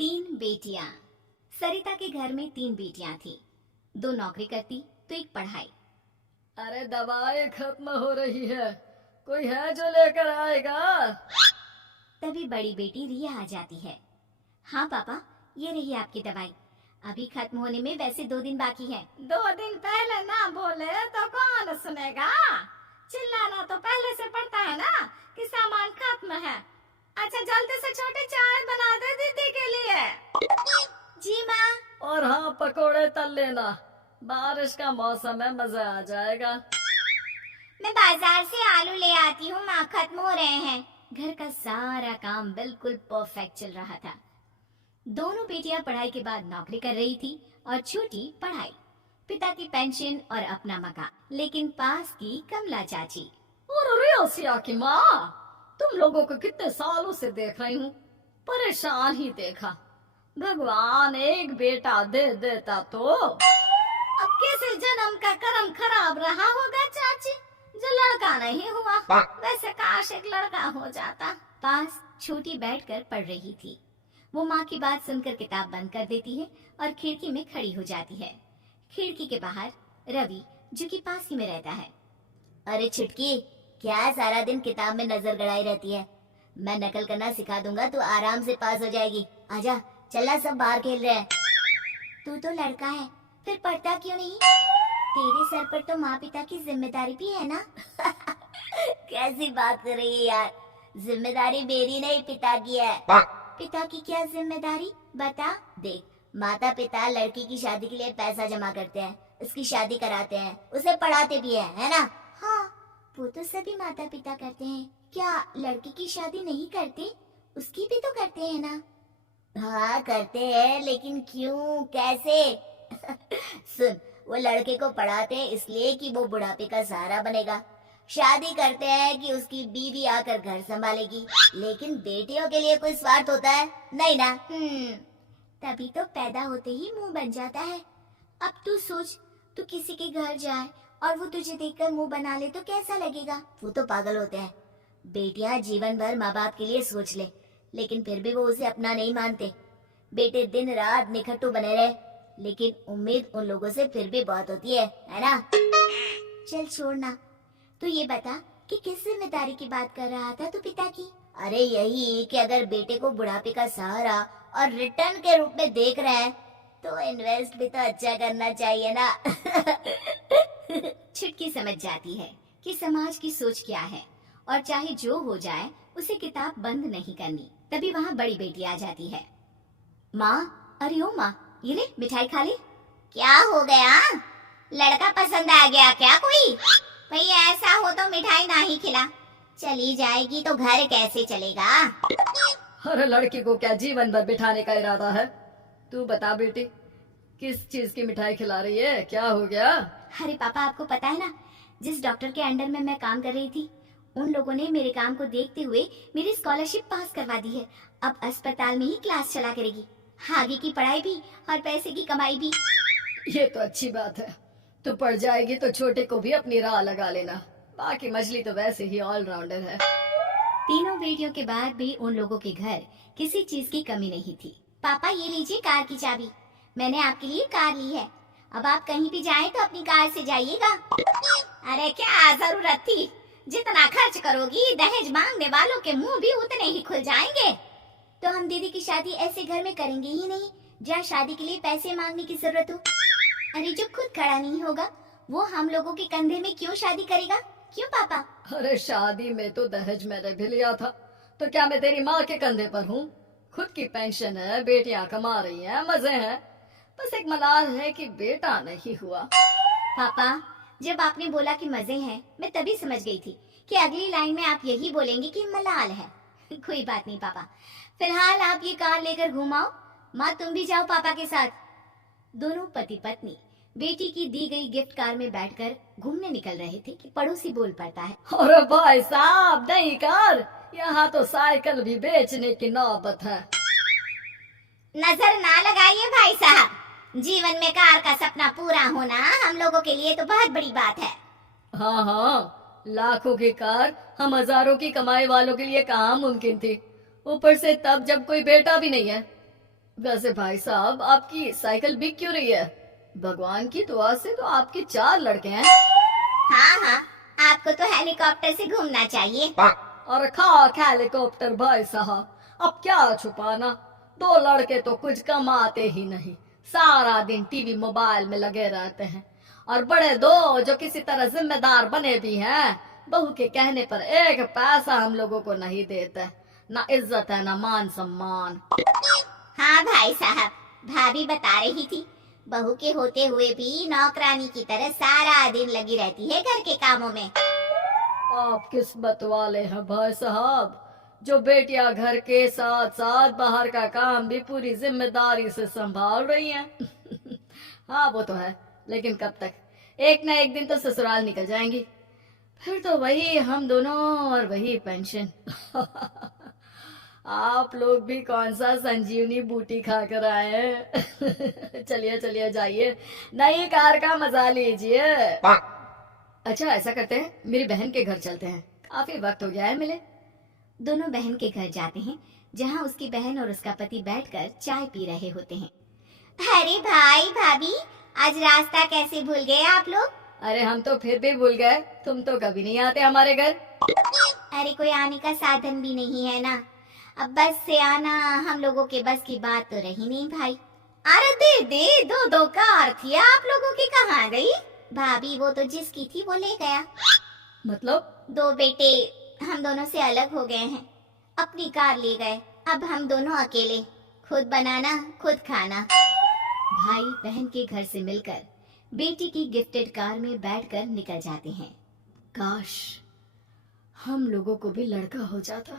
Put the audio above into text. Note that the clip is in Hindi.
तीन बेटियां। सरिता के घर में तीन बेटियां थी। दो नौकरी करती तो एक पढ़ाई। अरे दवाई खत्म हो रही है, कोई है जो लेकर आएगा? तभी बड़ी बेटी रिया आ जाती है। हाँ पापा, ये रही आपकी दवाई। अभी खत्म होने में वैसे 2 दिन बाकी है। 2 दिन पहले ना बोले तो कौन सुनेगा? चिल्लाना तो पहले से पड़ता है ना कि सामान खत्म है। अच्छा जल्दी से छोटी चाय बना दे दीदी के लिए। जी माँ। और हाँ, पकोड़े तल लेना, बारिश का मौसम है, मजा आ जाएगा। मैं बाजार से आलू ले आती हूँ माँ, खत्म हो रहे हैं। घर का सारा काम बिल्कुल परफेक्ट चल रहा था। दोनों बेटियां पढ़ाई के बाद नौकरी कर रही थी और छोटी पढ़ाई, पिता की पेंशन और अपना मकान। लेकिन पास की कमला चाची। और रियासिया की माँ, तुम लोगों को कितने सालों से देख रही हूँ, परेशान ही देखा। भगवान एक बेटा दे देता तो। अब किसी जन्म का कर्म खराब रहा होगा चाची, जो लड़का नहीं हुआ। वैसे काश एक लड़का हो जाता। पास छोटी बैठकर पढ़ रही थी। वो माँ की बात सुनकर किताब बंद कर देती है और खिड़की में खड़ी हो जाती है। खिड़की के बाहर रवि, जो कि पास ही में रहता है। अरे छुटकी, क्या सारा दिन किताब में नजर गड़ाई रहती है? मैं नकल करना सिखा दूंगा तो आराम से पास हो जाएगी। आजा, चलना, सब बाहर खेल रहे हैं। तू तो लड़का है, फिर पढ़ता क्यों नहीं? तेरे सर पर तो माँ पिता की जिम्मेदारी भी है ना। कैसी बात कर रही है यार, जिम्मेदारी मेरी नहीं पिता की है। पिता की क्या जिम्मेदारी, बता। देख, माता पिता लड़की की शादी के लिए पैसा जमा करते हैं, उसकी शादी कराते हैं, उसे पढ़ाते भी है ना? हाँ, वो तो सभी माता पिता करते हैं। क्या लड़की की शादी नहीं करते? उसकी भी तो करते हैं ना? हाँ करते हैं, लेकिन क्यों, कैसे? सुन, वो लड़के को पढ़ाते हैं इसलिए कि वो बुढ़ापे का सहारा बनेगा। शादी करते हैं कि उसकी बीवी आकर घर संभालेगी। लेकिन बेटियों के लिए कोई स्वार्थ होता है? नहीं ना। तभी तो पैदा होते ही मुंह बन जाता है। अब तू सोच, तू किसी के घर जाए और वो तुझे देखकर मुंह बना ले तो कैसा लगेगा? वो तो पागल होते हैं। बेटियां जीवन भर माँ बाप के लिए सोच ले, लेकिन फिर भी वो उसे अपना नहीं मानते। बेटे दिन रात निखट्टू बने रहे, लेकिन उम्मीद उन लोगों से फिर भी बहुत होती है ना? चल छोड़ना, तू ये बता कि किस जिम्मेदारी की बात कर रहा था तू पिता की? अरे यही कि अगर बेटे को बुढ़ापे का सहारा और रिटर्न के रूप में देख रहे हैं तो इन्वेस्ट भी तो अच्छा करना चाहिए ना। छुटकी समझ जाती है कि समाज की सोच क्या है और चाहे जो हो जाए उसे किताब बंद नहीं करनी। तभी वहाँ बड़ी बेटी आ जाती है। माँ, अरे ओ माँ, ये ले मिठाई खा ले। क्या हो गया, लड़का पसंद आ गया क्या कोई? भैया ऐसा हो तो मिठाई ना ही खिला, चली जाएगी तो घर कैसे चलेगा? अरे लड़की को क्या जीवन भर बिठाने का इरादा है? तू बता बेटी, किस चीज की मिठाई खिला रही है, क्या हो गया? अरे पापा, आपको पता है ना, जिस डॉक्टर के अंडर में मैं काम कर रही थी, उन लोगों ने मेरे काम को देखते हुए मेरी स्कॉलरशिप पास करवा दी है। अब अस्पताल में ही क्लास चला करेगी, आगे की पढ़ाई भी और पैसे की कमाई भी। ये तो अच्छी बात है। तू पढ़ जाएगी तो छोटे को भी अपनी राह लगा लेना, बाकी मछली तो वैसे ही ऑलराउंडर है। तीनों बेटियों के बाद भी उन लोगों के घर किसी चीज की कमी नहीं थी। पापा ये लीजिए कार की चाबी, मैंने आपके लिए कार ली है। अब आप कहीं भी जाएं तो अपनी कार से जाइएगा। अरे क्या जरूरत थी, जितना खर्च करोगी दहेज मांगने वालों के मुंह भी उतने ही खुल जाएंगे। तो हम दीदी की शादी ऐसे घर में करेंगे ही नहीं जहाँ शादी के लिए पैसे मांगने की जरूरत हो। अरे जो खुद खड़ा नहीं होगा वो हम लोगों के कंधे में क्यों शादी करेगा? क्यों पापा? अरे शादी में तो दहेज मैंने भी लिया था, तो क्या मैं तेरी माँ के कंधे पर हूँ? खुद की पेंशन है, बेटियां कमा रही हैं, मजे हैं। बस एक मलाल है कि बेटा नहीं हुआ। पापा, जब आपने बोला कि मजे हैं, मैं तभी समझ गई थी कि अगली लाइन में आप यही बोलेंगे कि मलाल है। कोई बात नहीं पापा, फिलहाल आप ये कार लेकर घुमाओ। माँ तुम भी जाओ पापा के साथ। दोनों पति पत्नी बेटी की दी गई गिफ्ट कार में बैठकर घूमने निकल रहे थे कि पड़ोसी बोल पड़ता है। अरे भाई साहब, नहीं कार, यहाँ तो साइकिल भी बेचने की नौबत है। नजर ना लगाइए भाई साहब, जीवन में कार का सपना पूरा होना हम लोगों के लिए तो बहुत बड़ी बात है। हाँ हाँ, लाखों की कार हम हजारों की कमाई वालों के लिए कहाँ मुमकिन थी, ऊपर से तब जब कोई बेटा भी नहीं है। वैसे भाई साहब, आपकी साइकिल बिक क्यों रही है? भगवान की दुआ से तो आपके 4 लड़के हैं। हाँ हाँ, आपको तो हेलीकॉप्टर से घूमना चाहिए। और खाक हेलीकॉप्टर भाई साहब, अब क्या छुपाना, 2 लड़के तो कुछ कमाते ही नहीं, सारा दिन टीवी मोबाइल में लगे रहते हैं। और बड़े 2 जो किसी तरह जिम्मेदार बने भी हैं, बहू के कहने पर 1 पैसा हम लोगों को नहीं देते। ना इज्जत है ना मान सम्मान। हाँ भाई साहब, भाभी बता रही थी, बहू के होते हुए भी नौकरानी की तरह सारा दिन लगी रहती है घर के कामों में। आप किस्मत वाले हैं भाई साहब, जो बेटियां घर के साथ साथ बाहर का काम भी पूरी जिम्मेदारी से संभाल रही हैं। हाँ वो तो है, लेकिन कब तक? एक ना एक दिन तो ससुराल निकल जाएंगी, फिर तो वही हम दोनों और वही पेंशन। आप लोग भी कौन सा संजीवनी बूटी खाकर आए हैं? चलिए चलिए जाइए, नई कार का मजा लीजिए। अच्छा ऐसा करते हैं, मेरी बहन के घर चलते हैं, काफी वक्त हो गया है मिले। दोनों बहन के घर जाते हैं, जहाँ उसकी बहन और उसका पति बैठकर चाय पी रहे होते हैं। अरे भाई भाभी, आज रास्ता कैसे भूल गए आप लोग? अरे हम तो फिर भी भूल गए, तुम तो कभी नहीं आते हमारे घर। अरे कोई आने का साधन भी नहीं है ना, अब बस से आना हम लोगों के बस की बात तो रही नहीं भाई। अरे दे दे, 2 कार थी आप लोगों की, कहाँ गई? भाभी वो तो जिसकी थी वो ले गया। मतलब? 2 बेटे हम दोनों से अलग हो गए हैं, अपनी कार ले गए, अब हम दोनों अकेले, खुद बनाना खुद खाना। भाई बहन के घर से मिलकर बेटी की गिफ्टेड कार में बैठकर निकल जाते हैं। काश हम लोगों को भी लड़का हो जाता।